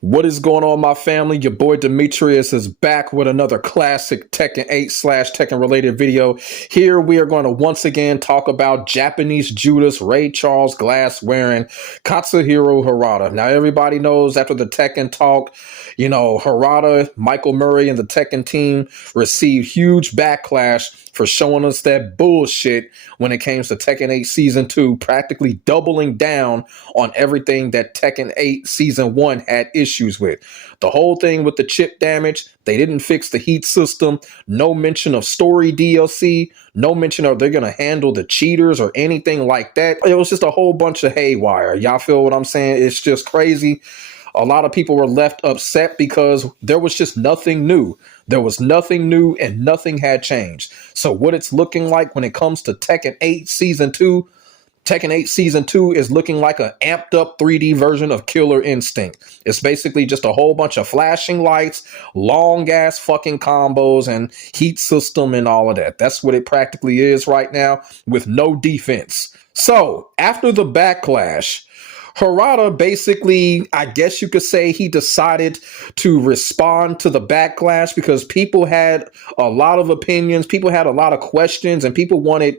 What is going on, my family? Your boy Demetrius is back with another classic Tekken 8 / Tekken related video. Here we are going to once again talk about Japanese Judas Ray Charles glass wearing Katsuhiro Harada. Now, everybody knows after the Tekken talk, Harada, Michael Murray, and the Tekken team received huge backlash for showing us that bullshit when it came to Tekken 8 Season 2, practically doubling down on everything that Tekken 8 Season 1 had issues with. The whole thing with the chip damage, they didn't fix the heat system, no mention of story DLC, no mention of they're going to handle the cheaters or anything like that. It was just a whole bunch of haywire. Y'all feel what I'm saying? It's just crazy. A lot of people were left upset because there was just nothing new. There was nothing new and nothing had changed. So what it's looking like when it comes to Tekken 8 Season 2, Tekken 8 Season 2 is looking like an amped up 3D version of Killer Instinct. It's basically just a whole bunch of flashing lights, long ass fucking combos and heat system and all of that. That's what it practically is right now with no defense. So after the backlash, Harada basically, I guess you could say, he decided to respond to the backlash because people had a lot of opinions, people had a lot of questions, and people wanted,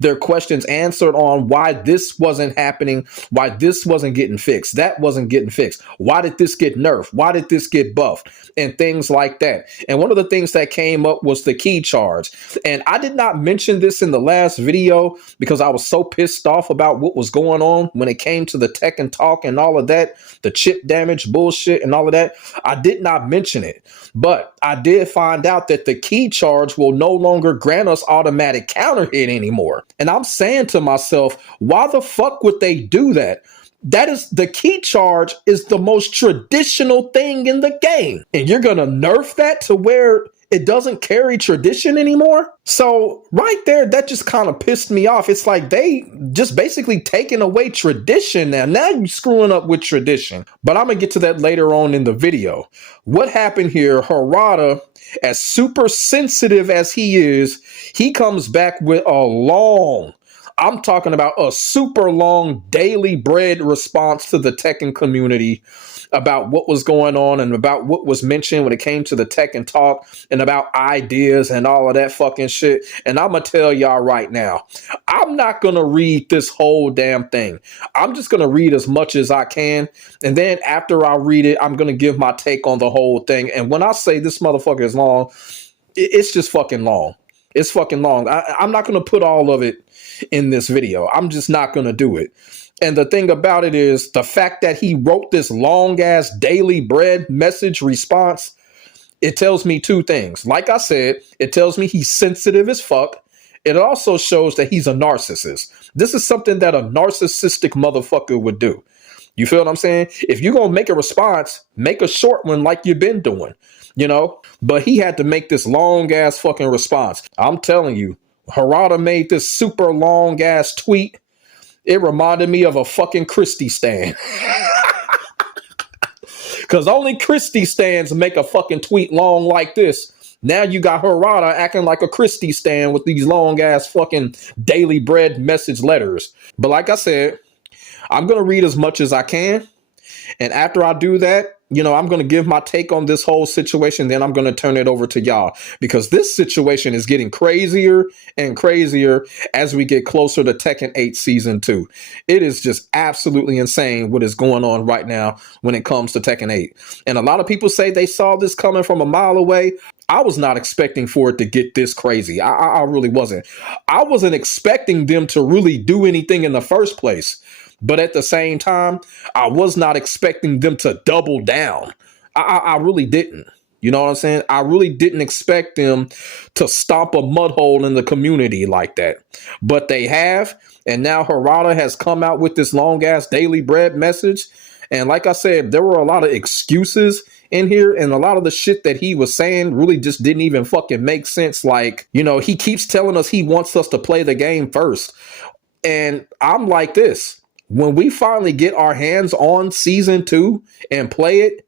their questions answered on why this wasn't happening, why this wasn't getting fixed, that wasn't getting fixed, why did this get nerfed, why did this get buffed, and things like that. And one of the things that came up was the key charge. And I did not mention this in the last video because I was so pissed off about what was going on when it came to the Tekken talk and all of that, the chip damage bullshit and all of that. I did not mention it, but I did find out that the key charge will no longer grant us automatic counter hit anymore. And I'm saying to myself, why the fuck would they do that? That is, the key charge is the most traditional thing in the game. And you're going to nerf that to where it doesn't carry tradition anymore? So right there, that just kind of pissed me off. It's like they just basically taking away tradition now. Now you're screwing up with tradition. But I'm going to get to that later on in the video. What happened here, Harada, as super sensitive as he is, he comes back with I'm talking about a super long daily bread response to the Tekken community about what was going on and about what was mentioned when it came to the Tekken talk and about ideas and all of that fucking shit. And I'm going to tell y'all right now, I'm not going to read this whole damn thing. I'm just going to read as much as I can. And then after I read it, I'm going to give my take on the whole thing. And when I say this motherfucker is long, it's just fucking long. It's fucking long. I'm not going to put all of it in this video. I'm just not going to do it. And the thing about it is the fact that he wrote this long ass daily bread message response, it tells me two things. Like I said, it tells me he's sensitive as fuck. It also shows that he's a narcissist. This is something that a narcissistic motherfucker would do. You feel what I'm saying? If you're going to make a response, make a short one like you've been doing, But he had to make this long ass fucking response. I'm telling you, Harada made this super long ass tweet. It reminded me of a fucking Christie stand. Because only Christie stands make a fucking tweet long like this. Now you got Harada acting like a Christie stand with these long ass fucking daily bread message letters. But like I said, I'm going to read as much as I can. And after I do that, I'm going to give my take on this whole situation. Then I'm going to turn it over to y'all because this situation is getting crazier and crazier as we get closer to Tekken 8 Season 2. It is just absolutely insane what is going on right now when it comes to Tekken 8. And a lot of people say they saw this coming from a mile away. I was not expecting for it to get this crazy. I really wasn't. I wasn't expecting them to really do anything in the first place. But at the same time, I was not expecting them to double down. I really didn't. You know what I'm saying? I really didn't expect them to stomp a mud hole in the community like that. But they have. And now Harada has come out with this long ass daily bread message. And like I said, there were a lot of excuses in here. And a lot of the shit that he was saying really just didn't even fucking make sense. Like, he keeps telling us he wants us to play the game first. And I'm like this. When we finally get our hands on Season 2 and play it,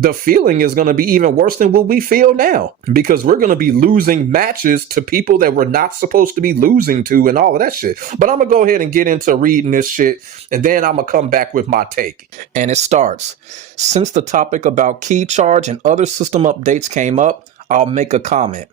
the feeling is going to be even worse than what we feel now, because we're going to be losing matches to people that we're not supposed to be losing to and all of that shit. But I'm going to go ahead and get into reading this shit, and then I'm going to come back with my take. And it starts, since the topic about key charge and other system updates came up, I'll make a comment.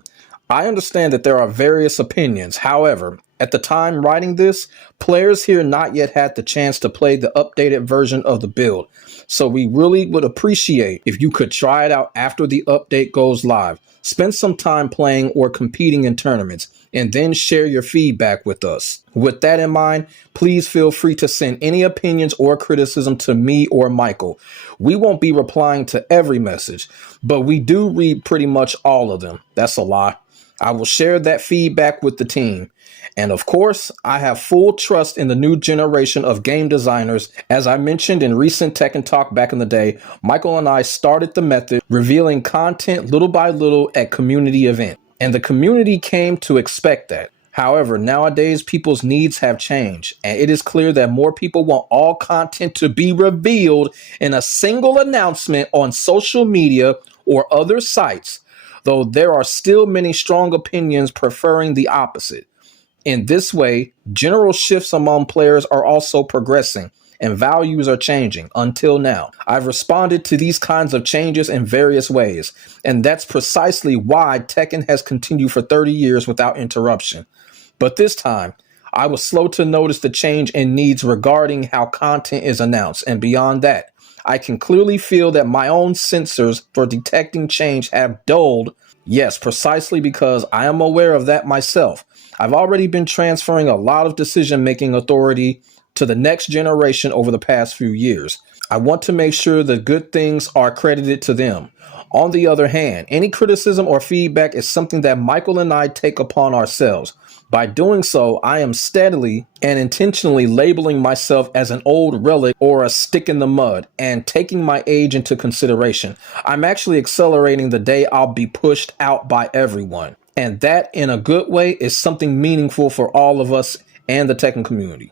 I understand that there are various opinions. However, at the time writing this, players here not yet had the chance to play the updated version of the build. So we really would appreciate if you could try it out after the update goes live. Spend some time playing or competing in tournaments, and then share your feedback with us. With that in mind, please feel free to send any opinions or criticism to me or Michael. We won't be replying to every message, but we do read pretty much all of them. That's a lie. I will share that feedback with the team. And of course, I have full trust in the new generation of game designers. As I mentioned in recent Tekken Talk back in the day, Michael and I started the method, revealing content little by little at community events. And the community came to expect that. However, nowadays, people's needs have changed, and it is clear that more people want all content to be revealed in a single announcement on social media or other sites, though there are still many strong opinions preferring the opposite. In this way, general shifts among players are also progressing, and values are changing until now. I've responded to these kinds of changes in various ways, and that's precisely why Tekken has continued for 30 years without interruption. But this time, I was slow to notice the change in needs regarding how content is announced, and beyond that, I can clearly feel that my own sensors for detecting change have dulled. Yes, precisely because I am aware of that myself. I've already been transferring a lot of decision-making authority to the next generation over the past few years. I want to make sure the good things are credited to them. On the other hand, any criticism or feedback is something that Michael and I take upon ourselves. By doing so, I am steadily and intentionally labeling myself as an old relic or a stick in the mud and taking my age into consideration. I'm actually accelerating the day I'll be pushed out by everyone. And that, in a good way, is something meaningful for all of us and the Tekken community.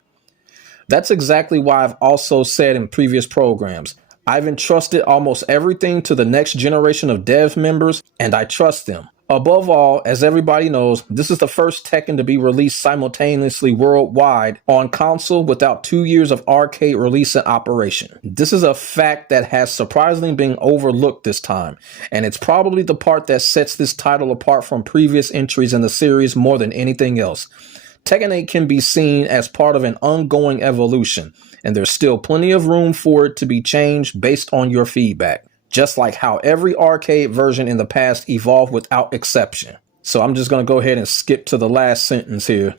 That's exactly why I've also said in previous programs, I've entrusted almost everything to the next generation of dev members, and I trust them. Above all, as everybody knows, this is the first Tekken to be released simultaneously worldwide on console without 2 years of arcade release and operation. This is a fact that has surprisingly been overlooked this time, and it's probably the part that sets this title apart from previous entries in the series more than anything else. Tekken 8 can be seen as part of an ongoing evolution, and there's still plenty of room for it to be changed based on your feedback. Just like how every arcade version in the past evolved without exception. So I'm just going to go ahead and skip to the last sentence here.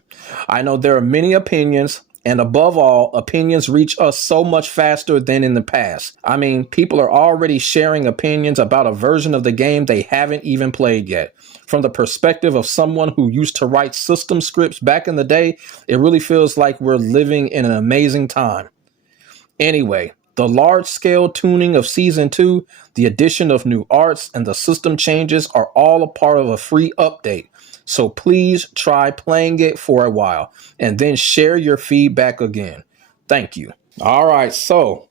I know there are many opinions, and above all, opinions reach us so much faster than in the past. I mean, people are already sharing opinions about a version of the game they haven't even played yet. From the perspective of someone who used to write system scripts back in the day, it really feels like we're living in an amazing time. Anyway, the large-scale tuning of Season 2, the addition of new arts, and the system changes are all a part of a free update. So please try playing it for a while, and then share your feedback again. Thank you. All right, so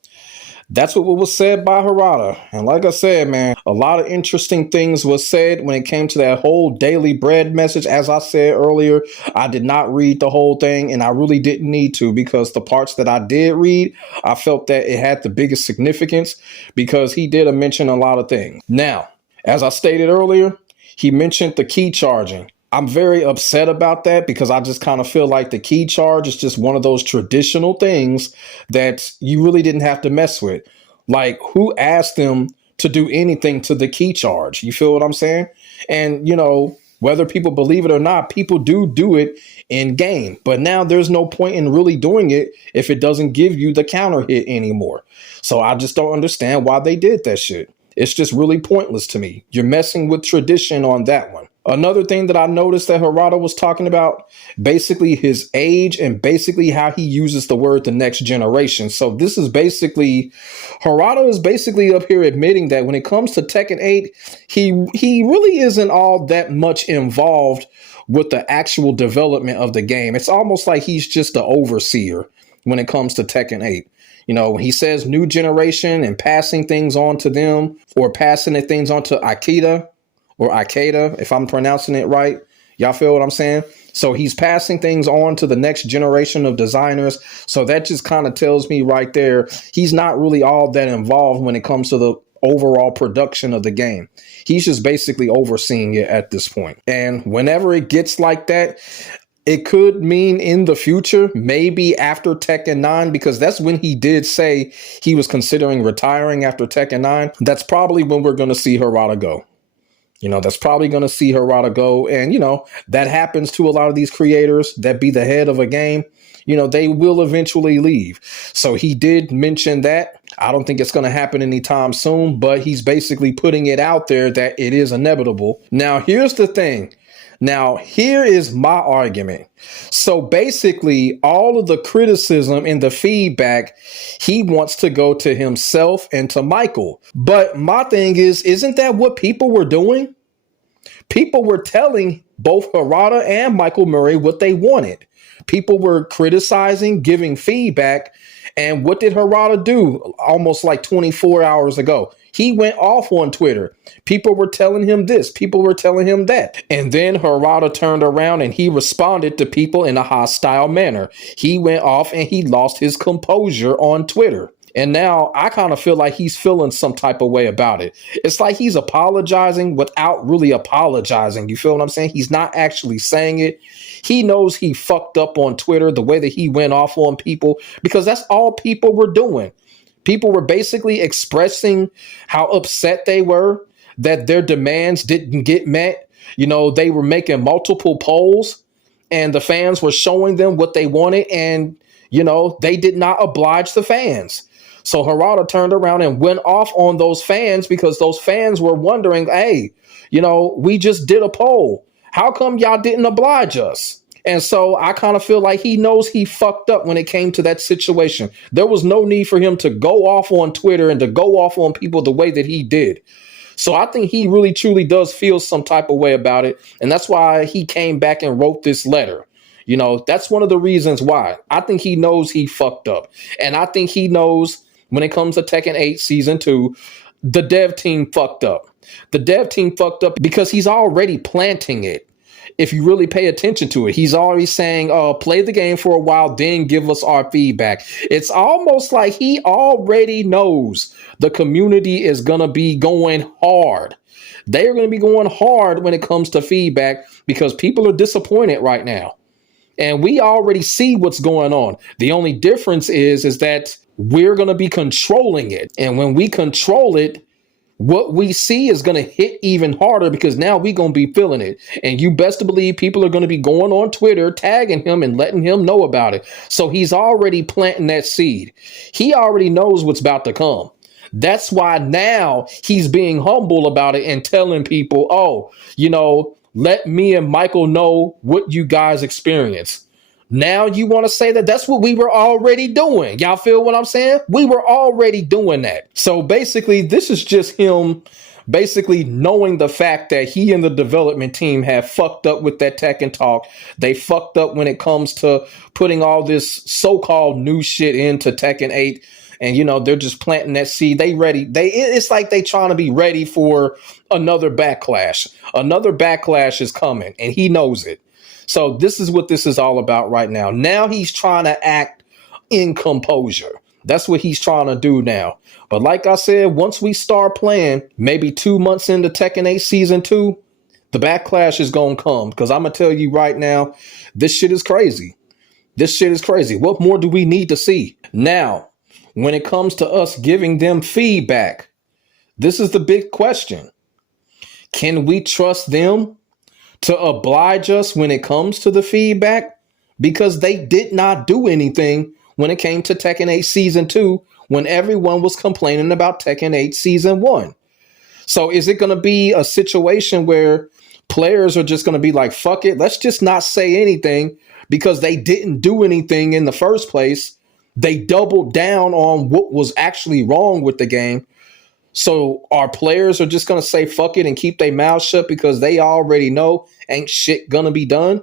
that's what was said by Harada. And like I said, man, a lot of interesting things was said when it came to that whole daily bread message. As I said earlier, I did not read the whole thing, and I really didn't need to, because the parts that I did read, I felt that it had the biggest significance because he did mention a lot of things. Now, as I stated earlier, he mentioned the key charging. I'm very upset about that because I just kind of feel like the key charge is just one of those traditional things that you really didn't have to mess with. Like, who asked them to do anything to the key charge? You feel what I'm saying? And, you know, whether people believe it or not, people do it in game. But now there's no point in really doing it if it doesn't give you the counter hit anymore. So I just don't understand why they did that shit. It's just really pointless to me. You're messing with tradition on that one. Another thing that I noticed that Harada was talking about, basically his age and basically how he uses the word the next generation. So this is basically, Harada is basically up here admitting that when it comes to Tekken 8, he really isn't all that much involved with the actual development of the game. It's almost like he's just the overseer when it comes to Tekken 8. When he says new generation and passing things on to them, or passing the things on to Ikeda, if I'm pronouncing it right. Y'all feel what I'm saying? So he's passing things on to the next generation of designers. So that just kind of tells me right there, he's not really all that involved when it comes to the overall production of the game. He's just basically overseeing it at this point. And whenever it gets like that, it could mean in the future, maybe after Tekken 9, because that's when he did say he was considering retiring after Tekken 9. That's probably when we're going to see Harada go. That's probably going to see Harada go. And, that happens to a lot of these creators that be the head of a game. They will eventually leave. So he did mention that. I don't think it's going to happen anytime soon, but he's basically putting it out there that it is inevitable. Now, here's the thing. Now, here is my argument. So basically, all of the criticism and the feedback, he wants to go to himself and to Michael. But my thing is, isn't that what people were doing? People were telling both Harada and Michael Murray what they wanted. People were criticizing, giving feedback. And what did Harada do almost like 24 hours ago? He went off on Twitter. People were telling him this. People were telling him that. And then Harada turned around and he responded to people in a hostile manner. He went off and he lost his composure on Twitter. And now I kind of feel like he's feeling some type of way about it. It's like he's apologizing without really apologizing. You feel what I'm saying? He's not actually saying it. He knows he fucked up on Twitter, the way that he went off on people, because that's all people were doing. People were basically expressing how upset they were that their demands didn't get met. They were making multiple polls and the fans were showing them what they wanted. And, they did not oblige the fans. So Harada turned around and went off on those fans because those fans were wondering, hey, we just did a poll. How come y'all didn't oblige us? And so I kind of feel like he knows he fucked up when it came to that situation. There was no need for him to go off on Twitter and to go off on people the way that he did. So I think he really truly does feel some type of way about it. And that's why he came back and wrote this letter. That's one of the reasons why. I think he knows he fucked up. And I think he knows when it comes to Tekken 8 Season 2, the dev team fucked up. The dev team fucked up because he's already planting it. If you really pay attention to it, he's already saying, play the game for a while, then give us our feedback. It's almost like he already knows the community is going to be going hard. They are going to be going hard when it comes to feedback because people are disappointed right now. And we already see what's going on. The only difference is that we're going to be controlling it. And when we control it, what we see is going to hit even harder because now we're going to be feeling it. And you best to believe people are going to be going on Twitter, tagging him and letting him know about it. So he's already planting that seed. He already knows what's about to come. That's why now he's being humble about it and telling people, let me and Michael know what you guys experience. Now you want to say that that's what we were already doing. Y'all feel what I'm saying? We were already doing that. So basically, this is just him basically knowing the fact that he and the development team have fucked up with that Tekken talk. They fucked up when it comes to putting all this so-called new shit into Tekken 8. And, they're just planting that seed. It's like they trying to be ready for another backlash. Another backlash is coming and he knows it. So this is what this is all about right now. Now he's trying to act in composure. That's what he's trying to do now. But like I said, once we start playing, maybe 2 months into Tekken 8 Season 2, the backlash is going to come. Because I'm going to tell you right now, this shit is crazy. This shit is crazy. What more do we need to see? Now, when it comes to us giving them feedback, this is the big question. Can we trust them to oblige us when it comes to the feedback? Because they did not do anything when it came to Tekken 8 Season 2 when everyone was complaining about Tekken 8 Season 1. So is it going to be a situation where players are just going to be like, fuck it, let's just not say anything because they didn't do anything in the first place? They doubled down on what was actually wrong with the game. So our players are just going to say fuck it and keep their mouths shut because they already know ain't shit going to be done?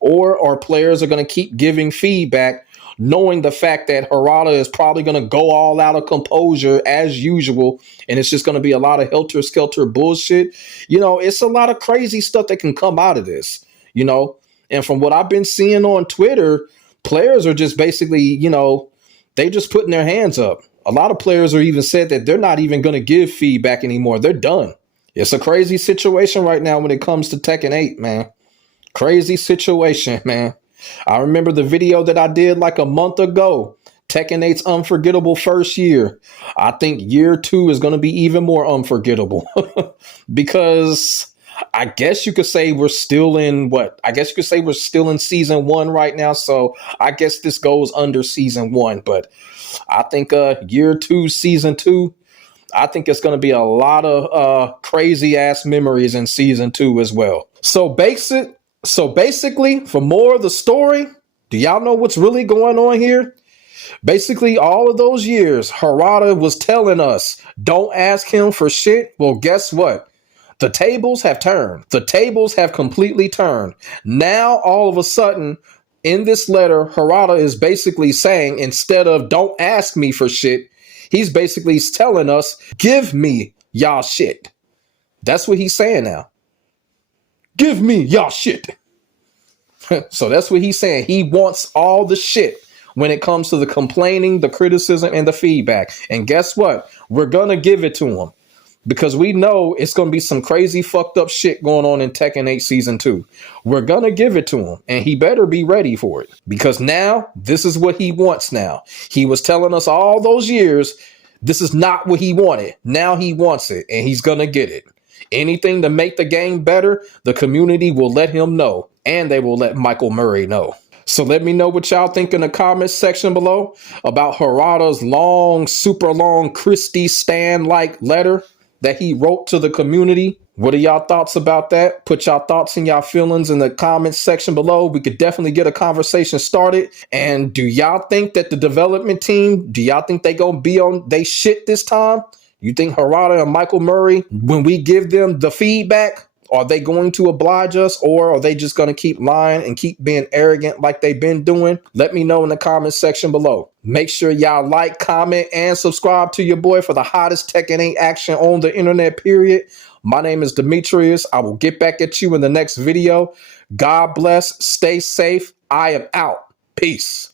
Or our players are going to keep giving feedback knowing the fact that Harada is probably going to go all out of composure as usual, and it's just going to be a lot of helter-skelter bullshit. It's a lot of crazy stuff that can come out of this, and from what I've been seeing on Twitter, players are just basically, they just putting their hands up. A lot of players are even said that they're not even going to give feedback anymore. They're done. It's a crazy situation right now when it comes to Tekken 8, man. Crazy situation, man. I remember the video that I did like a month ago, Tekken 8's unforgettable first year. I think year 2 is going to be even more unforgettable because I guess you could say we're still in season 1 right now. So I guess this goes under season 1, but I think year 2, season 2, I think it's going to be a lot of crazy ass memories in season 2 as well. So basically, for more of the story, do y'all know what's really going on here? Basically, all of those years, Harada was telling us, don't ask him for shit. Well, guess what? The tables have turned. The tables have completely turned. Now, all of a sudden, in this letter, Harada is basically saying, instead of don't ask me for shit, he's basically telling us, give me y'all shit. That's what he's saying now. Give me y'all shit. So that's what he's saying. He wants all the shit when it comes to the complaining, the criticism, and the feedback. And guess what? We're going to give it to him because we know it's going to be some crazy fucked up shit going on in Tekken 8 Season 2. We're going to give it to him, and he better be ready for it because now this is what he wants now. He was telling us all those years this is not what he wanted. Now he wants it, and he's going to get it. Anything to make the game better, the community will let him know, and they will let Michael Murray know. So let me know what y'all think in the comments section below about Harada's long, super long Christie Stan-like letter that he wrote to the community. What are y'all thoughts about that? Put y'all thoughts and y'all feelings in the comments section below. We could definitely get a conversation started. And do y'all think that the development team, do y'all think they gonna be on they shit this time? You think Harada and Michael Murray, when we give them the feedback, are they going to oblige us, or are they just going to keep lying and keep being arrogant like they've been doing? Let me know in the comment section below. Make sure y'all like, comment, and subscribe to your boy for the hottest Tekken 8 action on the internet, period. My name is Demetrius. I will get back at you in the next video. God bless. Stay safe. I am out. Peace.